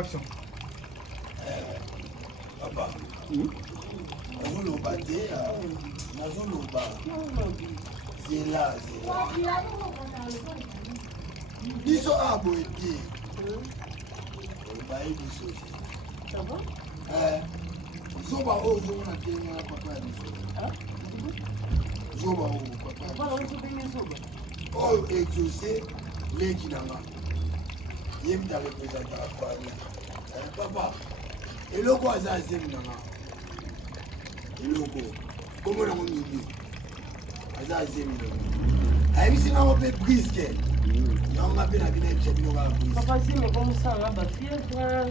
Action. Papa. Nazoloba te, nazoloba. Zela. Biso abo ete. Bayi biso. Ça va? Zoba ozo na tena papa biso. Zoba ozo papa. Papa, on se paye zoba. Oh, Exaucé, les Kinama. Il me représente à quoi? Papa, et le quoi ça c'est maintenant? Et le quoi? Comment on dit? Ça c'est maintenant. Aïe, si on peut brisquer. On m'a bien habillé chez nous à brisquer. Papa, si mais comme ça, on va fièvre,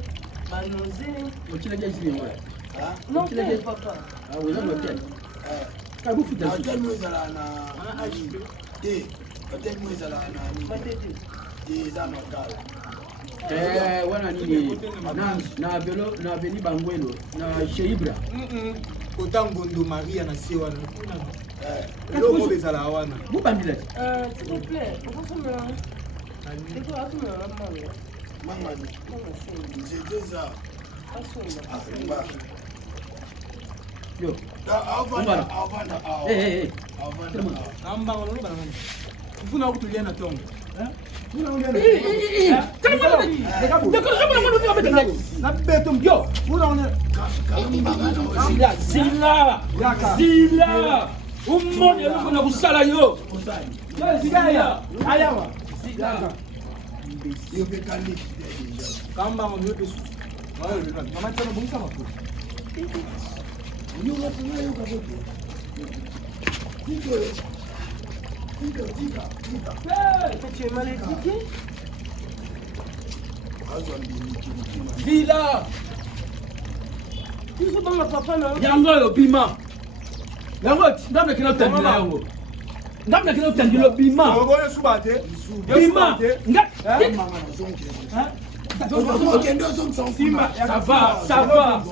va nausée. Tu l'as déjà dit, ouais. Non, papa. Ah oui, là, l'hôtel. Ah, vous foutez l'hôtel, nous allons à l'hôtel, nous allons à wana nini na velo na veni bangwelo na sheibra Otangondo Maria na sewa na lo bezala wana vous bandila s'il vous plaît pourquoi ça me c'est quoi ça me maman j'ai déjà yo avant amba ngolo bana ufuna ukutulia na tongo Zila umone ukona kusala yo zigaya ayawa yo bekandi kamba ngolo besu wayo bekandi mama tano bungisa mapo yo ngapuna yo kabote Tito. tu es mal éduqué? Zila Tu sais pas ma papa là? yango yo bima yango ndambe kina tandila yango ndambe kina tandila bima ngoyo subate bima nga mama na zonke. ça va